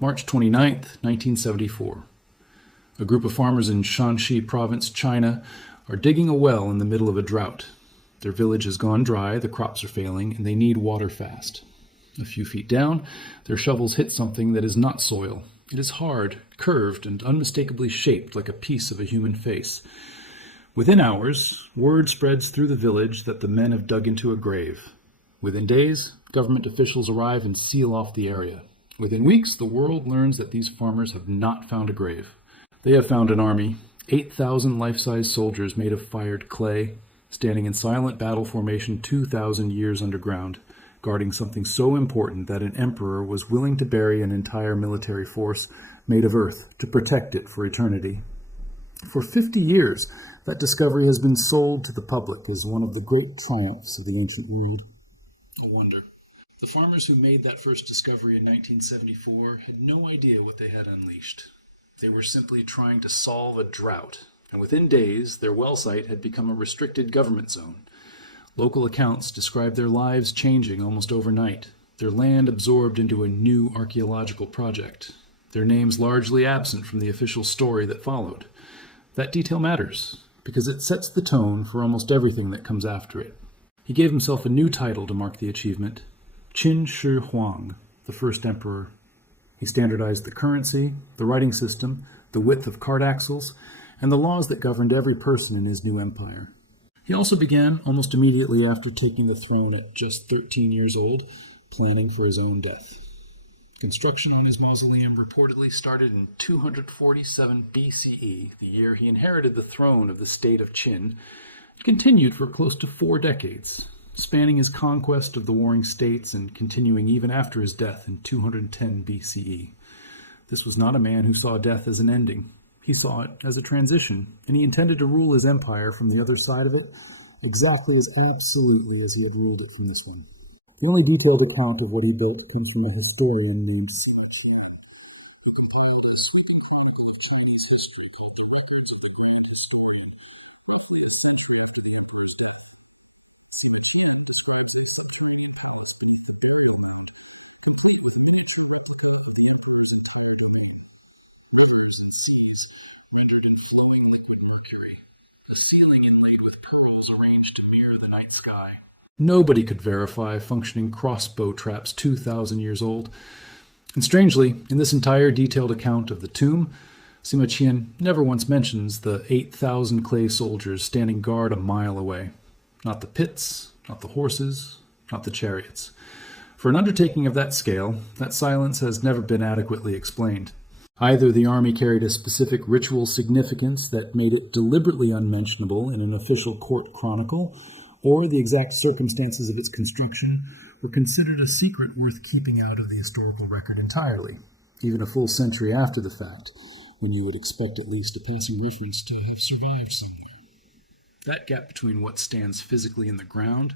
March 29th, 1974. A group of farmers in Shanxi province, China, are digging a well in the middle of a drought. Their village has gone dry, the crops are failing, and they need water fast. A few feet down, their shovels hit something that is not soil. It is hard, curved, and unmistakably shaped like a piece of a human face. Within hours, word spreads through the village that the men have dug into a grave. Within days, government officials arrive and seal off the area. Within weeks, the world learns that these farmers have not found a grave. They have found an army, 8,000 life-size soldiers made of fired clay, standing in silent battle formation 2,000 years underground, guarding something so important that an emperor was willing to bury an entire military force made of earth to protect it for eternity. For 50 years, that discovery has been sold to the public as one of the great triumphs of the ancient world. A wonder. The farmers who made that first discovery in 1974 had no idea what they had unleashed. They were simply trying to solve a drought, and within days, their well site had become a restricted government zone. Local accounts describe their lives changing almost overnight, their land absorbed into a new archaeological project, their names largely absent from the official story that followed. That detail matters, because it sets the tone for almost everything that comes after it. He gave himself a new title to mark the achievement: Qin Shi Huang, the first emperor. He standardized the currency, the writing system, the width of cart axles, and the laws that governed every person in his new empire. He also began, almost immediately after taking the throne at just 13 years old, planning for his own death. Construction on his mausoleum reportedly started in 247 BCE, the year he inherited the throne of the state of Qin. It continued for close to 4 decades, spanning his conquest of the warring states and continuing even after his death in 210 BCE. This was not a man who saw death as an ending. He saw it as a transition, and he intended to rule his empire from the other side of it exactly as absolutely as he had ruled it from this one. The only detailed account of what he built comes from a historian named Sima Qian, who compiled a sweeping chronicle of Chinese history called The Records of the Grand Historian, roughly a century after the emperor's death. Sima Qian describes a subterranean palace beneath the burial mound, complete with a miniature replica of the emperor's entire domain. Rivers and seas rendered in flowing liquid mercury. A ceiling inlaid with pearls arranged to mirror the night sky. Nobody could verify functioning crossbow traps 2,000 years old. And strangely, in this entire detailed account of the tomb, Sima Qian never once mentions the 8,000 clay soldiers standing guard a mile away. Not the pits, not the horses, not the chariots. For an undertaking of that scale, that silence has never been adequately explained. Either the army carried a specific ritual significance that made it deliberately unmentionable in an official court chronicle, or the exact circumstances of its construction were considered a secret worth keeping out of the historical record entirely, even a full century after the fact, when you would expect at least a passing reference to have survived somewhere. That gap between what stands physically in the ground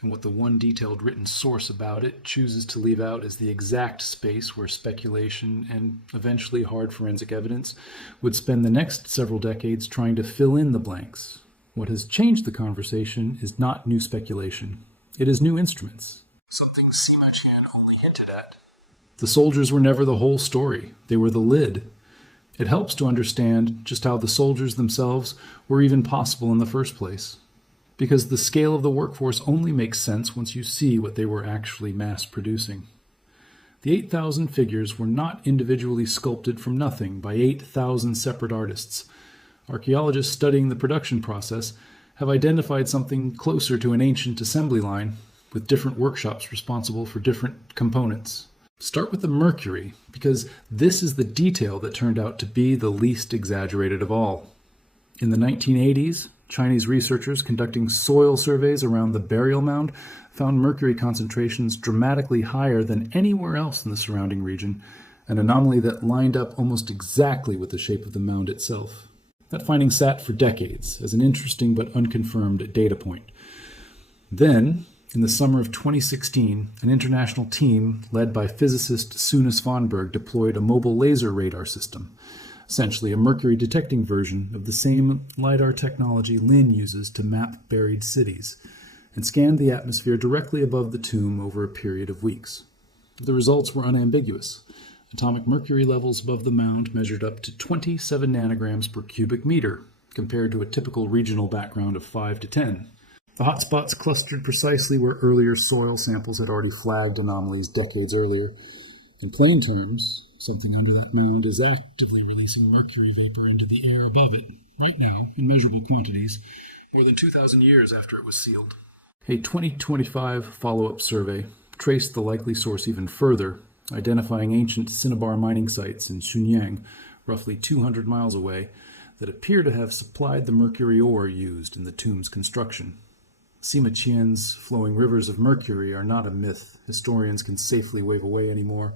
and what the one detailed written source about it chooses to leave out is the exact space where speculation and eventually hard forensic evidence would spend the next several decades trying to fill in the blanks. What has changed the conversation is not new speculation. It is new instruments, something Sima Qian only hinted at. The soldiers were never the whole story. They were the lid. It helps to understand just how the soldiers themselves were even possible in the first place, because the scale of the workforce only makes sense once you see what they were actually mass-producing. The 8,000 figures were not individually sculpted from nothing by 8,000 separate artists. Archaeologists studying the production process have identified something closer to an ancient assembly line, with different workshops responsible for different components. Start with the mercury, because this is the detail that turned out to be the least exaggerated of all. In the 1980s, Chinese researchers conducting soil surveys around the burial mound found mercury concentrations dramatically higher than anywhere else in the surrounding region, an anomaly that lined up almost exactly with the shape of the mound itself. That finding sat for decades as an interesting but unconfirmed data point. Then, in the summer of 2016, an international team led by physicist Sune Svanberg deployed a mobile laser radar system, essentially a mercury detecting version of the same LiDAR technology Lin uses to map buried cities, and scanned the atmosphere directly above the tomb over a period of weeks. The results were unambiguous. A Atomic mercury levels above the mound measured up to 27 nanograms per cubic meter, compared to a typical regional background of 5 to 10. The hotspots clustered precisely where earlier soil samples had already flagged anomalies decades earlier. In plain terms, something under that mound is actively releasing mercury vapor into the air above it, right now, in measurable quantities, more than 2,000 years after it was sealed. A 2025 follow-up survey traced the likely source even further, identifying ancient cinnabar mining sites in Xunyang, roughly 200 miles away, that appear to have supplied the mercury ore used in the tomb's construction. Sima Qian's flowing rivers of mercury are not a myth historians can safely wave away anymore.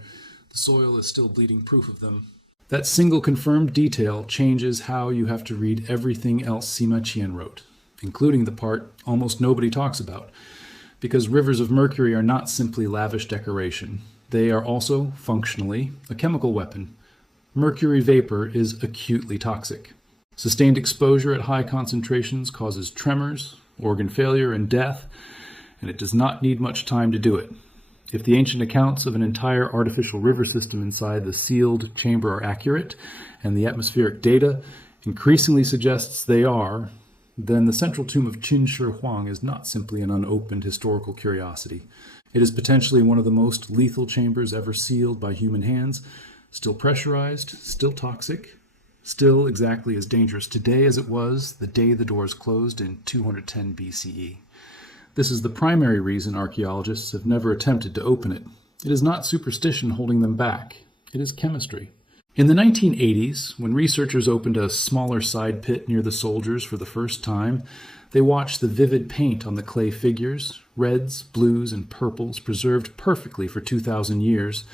The soil is still bleeding proof of them. That single confirmed detail changes how you have to read everything else Sima Qian wrote, including the part almost nobody talks about, because rivers of mercury are not simply lavish decoration. They are also, functionally, a chemical weapon. Mercury vapor is acutely toxic. Sustained exposure at high concentrations causes tremors, organ failure, and death, and it does not need much time to do it. If the ancient accounts of an entire artificial river system inside the sealed chamber are accurate, and the atmospheric data increasingly suggests they are, then the central tomb of Qin Shi Huang is not simply an unopened historical curiosity. It is potentially one of the most lethal chambers ever sealed by human hands, still pressurized, still toxic, still exactly as dangerous today as it was the day the doors closed in 210 BCE. This is the primary reason archaeologists have never attempted to open it. It is not superstition holding them back. It is chemistry. In the 1980s, when researchers opened a smaller side pit near the soldiers for the first time, they watched the vivid paint on the clay figures, reds, blues, and purples preserved perfectly for 2,000 years,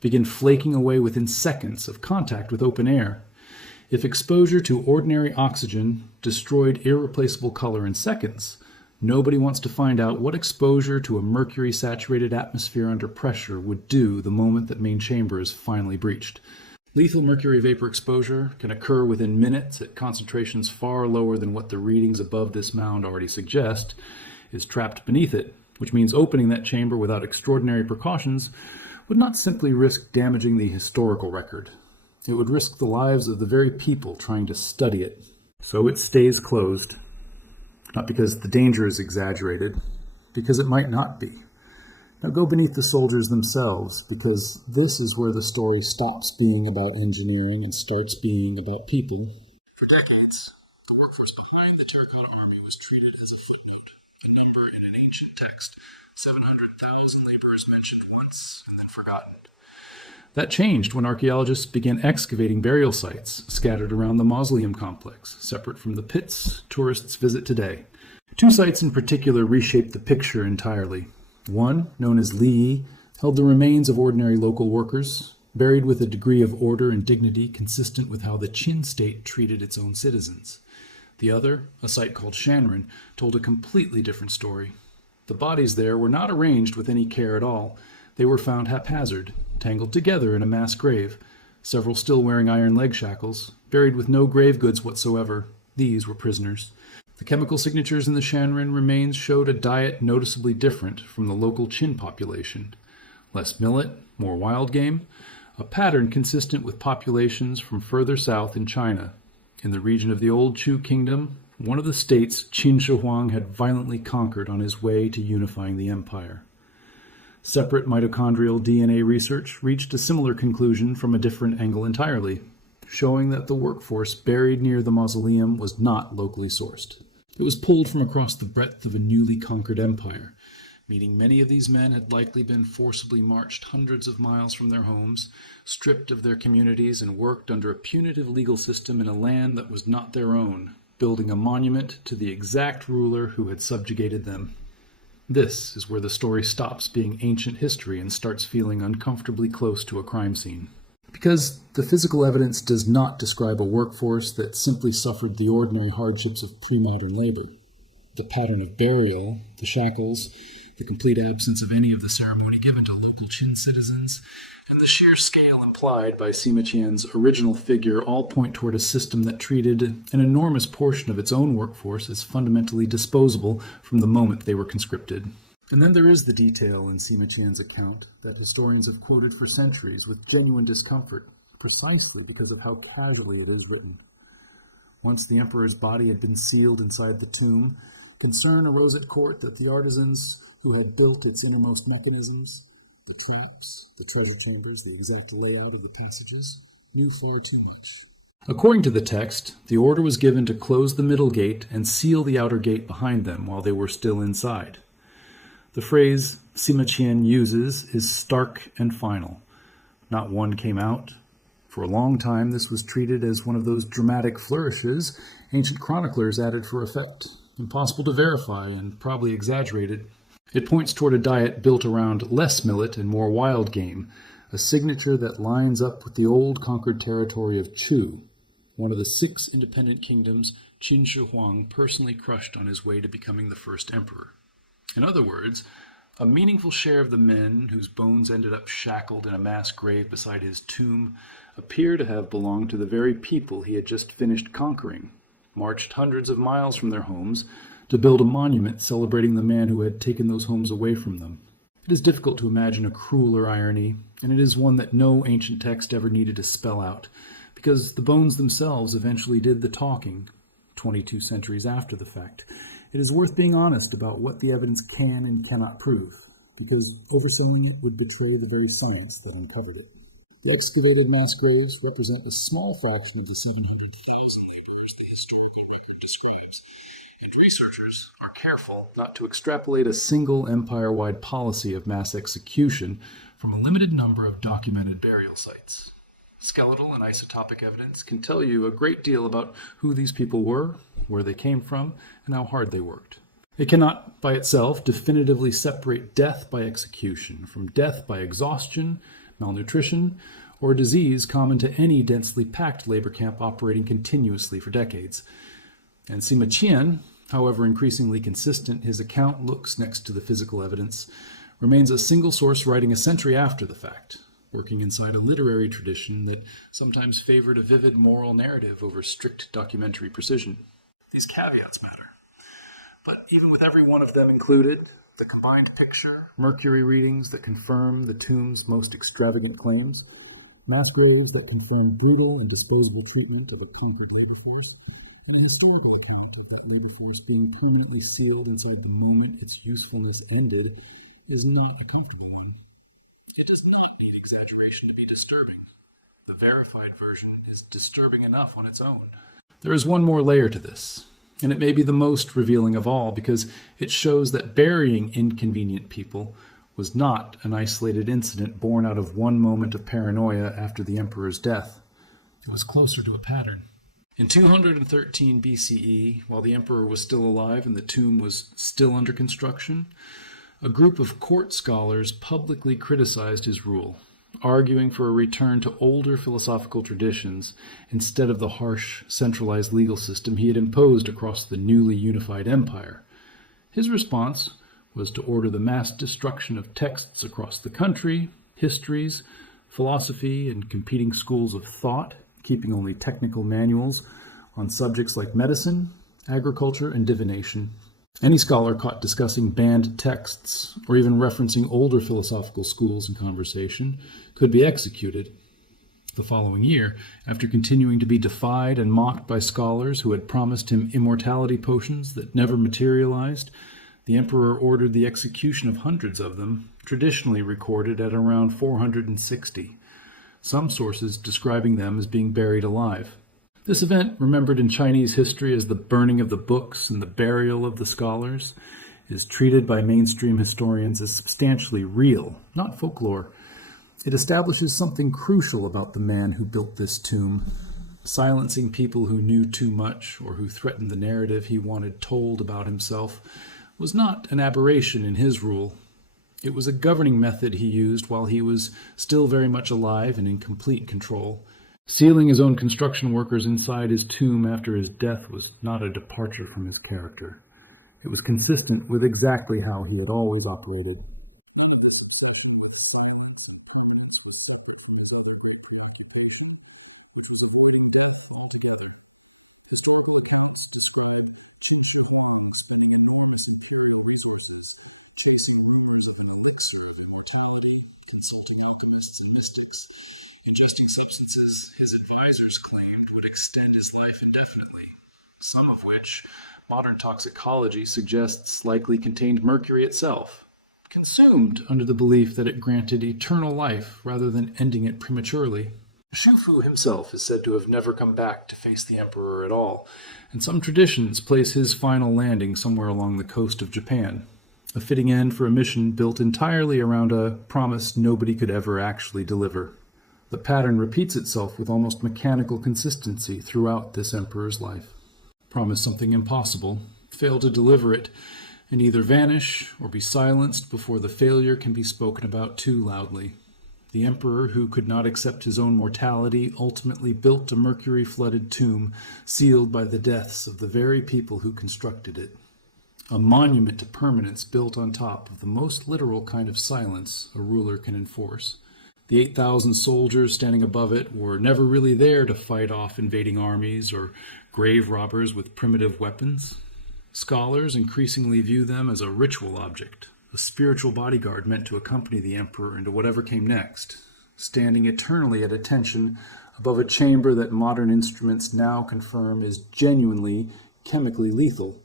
begin flaking away within seconds of contact with open air. If exposure to ordinary oxygen destroyed irreplaceable color in seconds, nobody wants to find out what exposure to a mercury-saturated atmosphere under pressure would do the moment that main chamber is finally breached. Lethal mercury vapor exposure can occur within minutes at concentrations far lower than what the readings above this mound already suggest is trapped beneath it, which means opening that chamber without extraordinary precautions would not simply risk damaging the historical record. It would risk the lives of the very people trying to study it. So it stays closed. Not because the danger is exaggerated, because it might not be. Now go beneath the soldiers themselves, because this is where the story stops being about engineering and starts being about people. For decades, the workforce behind the Terracotta Army was treated as a footnote, a number in an ancient text, 700,000 laborers mentioned once and then forgotten. That changed when archaeologists began excavating burial sites scattered around the mausoleum complex, separate from the pits tourists visit today. Two sites in particular reshaped the picture entirely. One, known as Li, held the remains of ordinary local workers, buried with a degree of order and dignity consistent with how the Qin state treated its own citizens. The other, a site called Shanren, told a completely different story. The bodies there were not arranged with any care at all. They were found haphazard, tangled together in a mass grave, several still wearing iron leg shackles, buried with no grave goods whatsoever. These were prisoners. The chemical signatures in the Shanren remains showed a diet noticeably different from the local Qin population. Less millet, more wild game, a pattern consistent with populations from further south in China. In the region of the old Chu kingdom, one of the states Qin Shi Huang had violently conquered on his way to unifying the empire. Separate mitochondrial DNA research reached a similar conclusion from a different angle entirely, showing that the workforce buried near the mausoleum was not locally sourced. It was pulled from across the breadth of a newly conquered empire, meaning many of these men had likely been forcibly marched hundreds of miles from their homes, stripped of their communities, and worked under a punitive legal system in a land that was not their own, building a monument to the exact ruler who had subjugated them. This is where the story stops being ancient history and starts feeling uncomfortably close to a crime scene. Because the physical evidence does not describe a workforce that simply suffered the ordinary hardships of pre-modern labor. The pattern of burial, the shackles, the complete absence of any of the ceremony given to local Qin citizens, and the sheer scale implied by Sima Qian's original figure all point toward a system that treated an enormous portion of its own workforce as fundamentally disposable from the moment they were conscripted. And then there is the detail in Sima Qian's account that historians have quoted for centuries with genuine discomfort, precisely because of how casually it is written. Once the emperor's body had been sealed inside the tomb, concern arose at court that the artisans who had built its innermost mechanisms, the traps, the treasure chambers, the exact layout of the passages, knew far too much. According to the text, the order was given to close the middle gate and seal the outer gate behind them while they were still inside. The phrase Sima Qian uses is stark and final. Not one came out. For a long time, this was treated as one of those dramatic flourishes ancient chroniclers added for effect, impossible to verify and probably exaggerated. It points toward a diet built around less millet and more wild game, a signature that lines up with the old conquered territory of Chu, one of the 6 independent kingdoms Qin Shi Huang personally crushed on his way to becoming the first emperor. In other words, a meaningful share of the men whose bones ended up shackled in a mass grave beside his tomb appear to have belonged to the very people he had just finished conquering, marched hundreds of miles from their homes to build a monument celebrating the man who had taken those homes away from them. It is difficult to imagine a crueler irony, and it is one that no ancient text ever needed to spell out, because the bones themselves eventually did the talking, 22 centuries after the fact. It is worth being honest about what the evidence can and cannot prove, because overselling it would betray the very science that uncovered it. The excavated mass graves represent a small fraction of the 700,000 laborers the historical record describes, and researchers are careful not to extrapolate a single empire-wide policy of mass execution from a limited number of documented burial sites. Skeletal and isotopic evidence can tell you a great deal about who these people were, where they came from, and how hard they worked. It cannot, by itself, definitively separate death by execution from death by exhaustion, malnutrition, or disease common to any densely packed labor camp operating continuously for decades. And Sima Qian, however increasingly consistent his account looks next to the physical evidence, remains a single source writing a century after the fact, working inside a literary tradition that sometimes favored a vivid moral narrative over strict documentary precision. These caveats matter. But even with every one of them included, the combined picture, mercury readings that confirm the tomb's most extravagant claims, mass graves that confirm brutal and disposable treatment of a conquered labor force, and a historical account of that labor force being permanently sealed inside the moment its usefulness ended, is not a comfortable one. It does not need exaggeration to be disturbing. The verified version is disturbing enough on its own. There is one more layer to this, and it may be the most revealing of all because it shows that burying inconvenient people was not an isolated incident born out of one moment of paranoia after the emperor's death. It was closer to a pattern. In 213 BCE, while the emperor was still alive and the tomb was still under construction, a group of court scholars publicly criticized his rule, arguing for a return to older philosophical traditions instead of the harsh, centralized legal system he had imposed across the newly unified empire. His response was to order the mass destruction of texts across the country, histories, philosophy, and competing schools of thought, keeping only technical manuals on subjects like medicine, agriculture, and divination. Any scholar caught discussing banned texts, or even referencing older philosophical schools in conversation, could be executed. The following year, after continuing to be defied and mocked by scholars who had promised him immortality potions that never materialized, the emperor ordered the execution of hundreds of them, traditionally recorded at around 460, some sources describing them as being buried alive. This event, remembered in Chinese history as the burning of the books and the burial of the scholars, is treated by mainstream historians as substantially real, not folklore. It establishes something crucial about the man who built this tomb. Silencing people who knew too much or who threatened the narrative he wanted told about himself was not an aberration in his rule. It was a governing method he used while he was still very much alive and in complete control. Sealing his own construction workers inside his tomb after his death was not a departure from his character. It was consistent with exactly how he had always operated. None of this obsession with silence and permanence was separate from his other great preoccupation, which was avoiding death altogether. Historical accounts describe Qin Shi Huang spending enormous imperial resources chasing rumors of an elixir of immortality, consulting alchemists and mystics, ingesting substances his advisors claimed would extend his life indefinitely, some of which modern toxicology suggests likely contained mercury itself, consumed under the belief that it granted eternal life rather than ending it prematurely. Shufu himself is said to have never come back to face the emperor at all, and some traditions place his final landing somewhere along the coast of Japan, a fitting end for a mission built entirely around a promise nobody could ever actually deliver. The pattern repeats itself with almost mechanical consistency throughout this emperor's life. Promise something impossible, fail to deliver it, and either vanish or be silenced before the failure can be spoken about too loudly. The emperor, who could not accept his own mortality, ultimately built a mercury-flooded tomb sealed by the deaths of the very people who constructed it. A monument to permanence built on top of the most literal kind of silence a ruler can enforce. The 8,000 soldiers standing above it were never really there to fight off invading armies or grave robbers with primitive weapons. Scholars increasingly view them as a ritual object, a spiritual bodyguard meant to accompany the emperor into whatever came next, standing eternally at attention above a chamber that modern instruments now confirm is genuinely chemically lethal,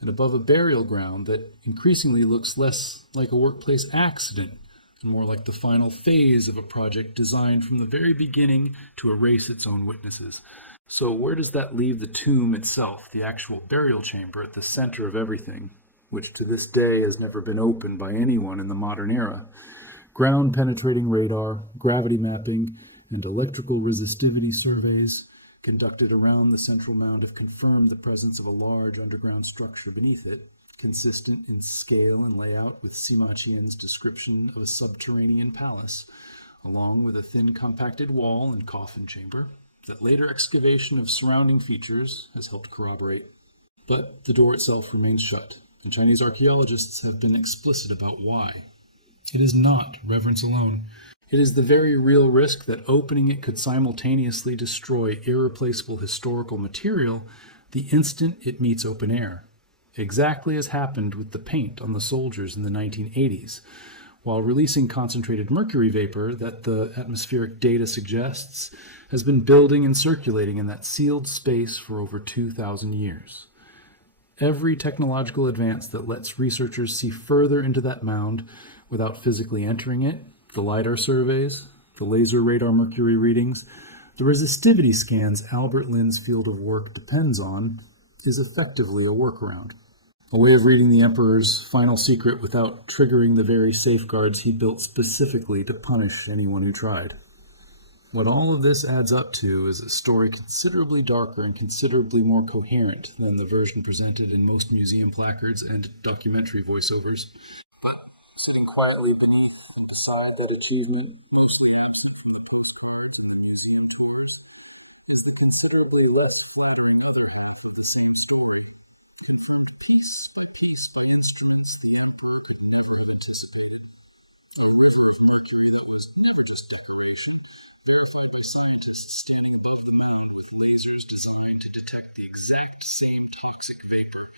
and above a burial ground that increasingly looks less like a workplace accident and more like the final phase of a project designed from the very beginning to erase its own witnesses. So where does that leave the tomb itself, the actual burial chamber at the center of everything, which to this day has never been opened by anyone in the modern era? Ground-penetrating radar, gravity mapping, and electrical resistivity surveys conducted around the central mound have confirmed the presence of a large underground structure beneath it, consistent in scale and layout with Sima Qian's description of a subterranean palace, along with a thin compacted wall and coffin chamber that later excavation of surrounding features has helped corroborate. But the door itself remains shut, and Chinese archaeologists have been explicit about why. It is not reverence alone. It is the very real risk that opening it could simultaneously destroy irreplaceable historical material the instant it meets open air, exactly as happened with the paint on the soldiers in the 1980s, while releasing concentrated mercury vapor that the atmospheric data suggests has been building and circulating in that sealed space for over 2,000 years. Every technological advance that lets researchers see further into that mound without physically entering it, the LiDAR surveys, the laser radar mercury readings, the resistivity scans Albert Lin's field of work depends on, is effectively a workaround. A way of reading the Emperor's final secret without triggering the very safeguards he built specifically to punish anyone who tried. What all of this adds up to is a story considerably darker and considerably more coherent than the version presented in most museum placards and documentary voiceovers. But sitting quietly beneath and beside that achievement, mostly absent from the postcards and the museum tours, is the considerably less flattering other half of the same story, confirmed piece by instruments the Emperor could never have anticipated. A river of mercury that was never just decoration, verified by scientists standing above the mound with lasers designed to detect the exact same toxic vapor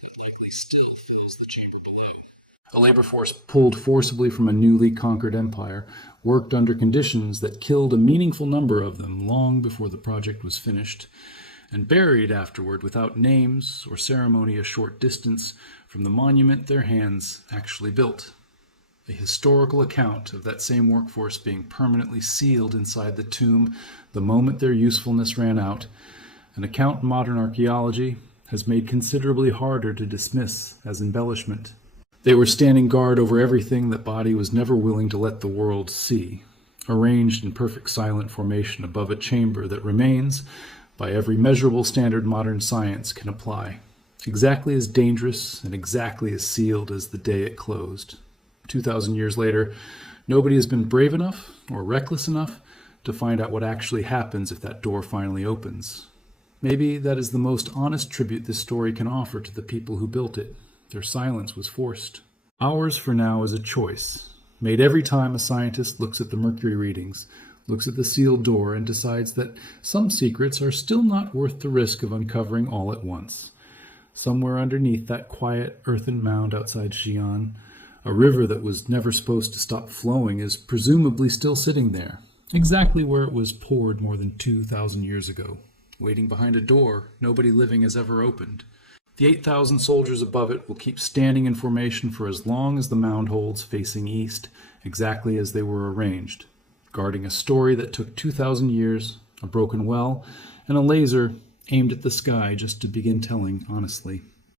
that likely still fills the chamber below. A labor force pulled forcibly from a newly conquered empire, worked under conditions that killed a meaningful number of them long before the project was finished, and buried afterward without names or ceremony a short distance from the monument their hands actually built. A historical account of that same workforce being permanently sealed inside the tomb the moment their usefulness ran out, an account modern archaeology has made considerably harder to dismiss as embellishment. They were standing guard over everything that body was never willing to let the world see, arranged in perfect silent formation above a chamber that remains, by every measurable standard modern science can apply, exactly as dangerous and exactly as sealed as the day it closed. 2,000 years later, nobody has been brave enough or reckless enough to find out what actually happens if that door finally opens. Maybe that is the most honest tribute this story can offer to the people who built it. Their silence was forced. Ours for now is a choice, made every time a scientist looks at the mercury readings, looks at the sealed door, and decides that some secrets are still not worth the risk of uncovering all at once. Somewhere underneath that quiet earthen mound outside Xi'an, A river that was never supposed to stop flowing is presumably still sitting there, exactly where it was poured more than 2,000 years ago, waiting behind a door nobody living has ever opened. The 8,000 soldiers above it will keep standing in formation for as long as the mound holds, facing east, exactly as they were arranged, guarding a story that took 2,000 years, a broken well, and a laser aimed at the sky just to begin telling honestly.